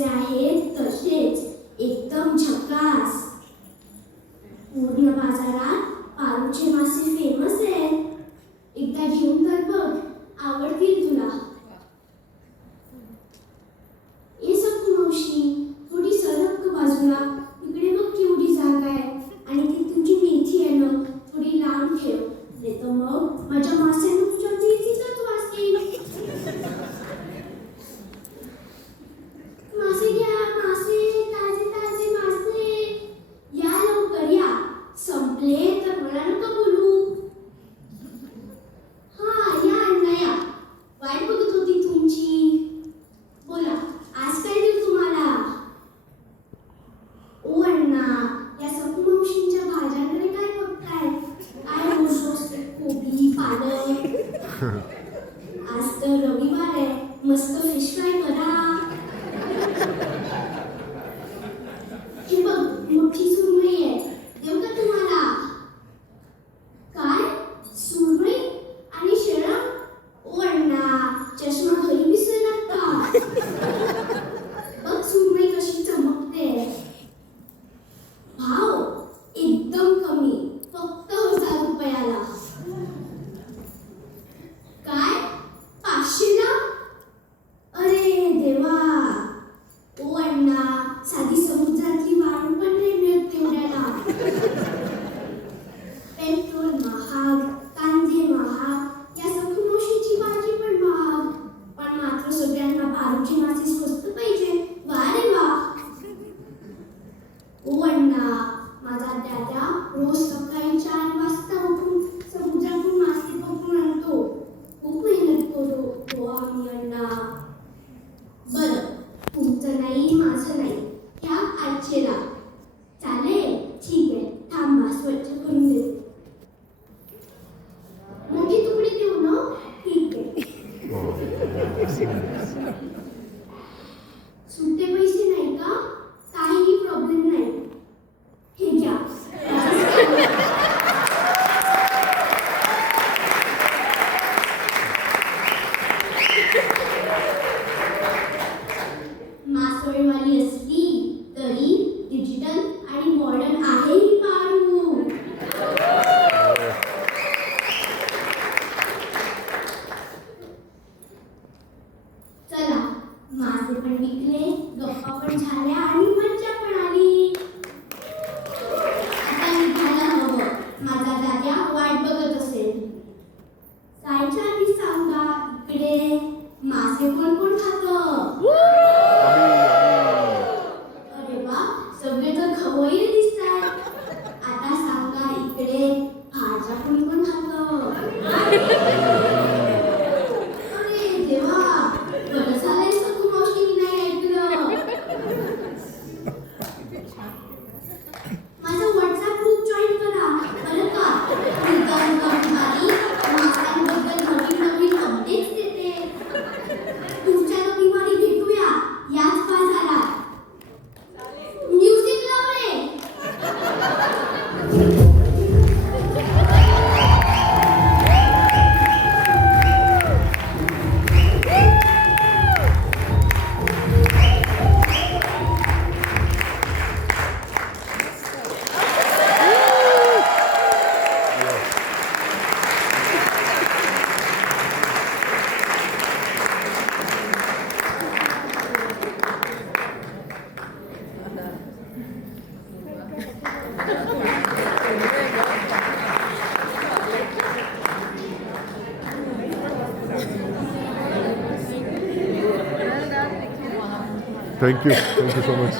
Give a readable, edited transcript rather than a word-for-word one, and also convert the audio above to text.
जसे आहेत तसेच एकदम झकास. पूर्ण बाजारात पारूचे मासे फेमस आहेत. एकदा घेऊन तर बघ, आवडतील तुला. ए सखू मावशी, थोडी सरक बाजूला. इकडे बघ केवढी जागा आहे आणि ती तुझी मेथी आहे ना, थोडी लांब ठेव. नाही तर मग माझ्या मासेनं तुझ्या मेथीचाच वास येईल. मासे घ्या, मासे, ताजे ताजे मासे. या लवकर या. संपले तर मला नका बोलू. हा, या अण्णा या. वाट बघत होती तुमची. बोला, आज काय देऊ तुम्हाला? ओ अण्णा, या सखू मावशींच्या भाज्यांकडे काय बघताय? काय रोज कोबी, पालक. आज तर रविवार आहे, मस्त फिश फ्राय करा. हे बघ, मोठी सुरमई आहे, देऊ का तुम्हाला? काय? सुरमई आणि शेळा? ओ अण्णा, चष्मा घरी विसरलात का? बघ सुरमई कशी चमकते. भाव एकदम कमी, फक्त 1000 रुपयाला. काय? 500ला? अरे देवा. ओ अण्णा, साधी समुद्रातली वाळू पण नाही मिळत तेवढ्याला. पेट्रोल महाग, कांदे महाग, या सखू मावशीची भाजी पण महाग. पण मात्र सगळ्यांना पारूचे मासे स्वस्त पाहिजे. वा रे वा. ओ अण्णा, माझा दादा रोज सकाळी 4 वाजता उठून समुद्रातून मासे पकडून आणतो. खूप मेहनत करतो आम्ही अण्णा. बरं, तुमचं नाही माझं नाही, ह्या आजचेला. चालेल, ठीक आहे, थांबा, स्वच्छ करून देते. मोठी तुकडे देऊ ना? ठीक आहे. सुट्टे पैसे नाही का? काहीही प्रॉब्लेम नाही. हे घ्या. मासोळीवाली असली तरी डिजिटल आणि मॉडर्न आहे ही पारू. चला, मासे पण विकले, गप्पा पण झाल्या आणि मज्जा पण आली. आता निघायला हवं. माझा दादा वाट बघत असेल. जायच्या आधी सांगा, इकडे मासे कोण कोण खातं? अरे वा, सगळे तर खवय्ये दिसतात. आता सांगा, इकडे भाज्या कोण कोण खातं? अरे देवा, बरं झालंय सखू मावशींनी नाही ऐकलं. माझा व्हॉट्सअप ग्रुप जॉईन करा बरं का. मासांबद्दल नवीन नवीन अपडेट्स देते. पुढच्या रविवारी भेटूया याच बाजारात. म्युझिक लाव रे. Thank you so much.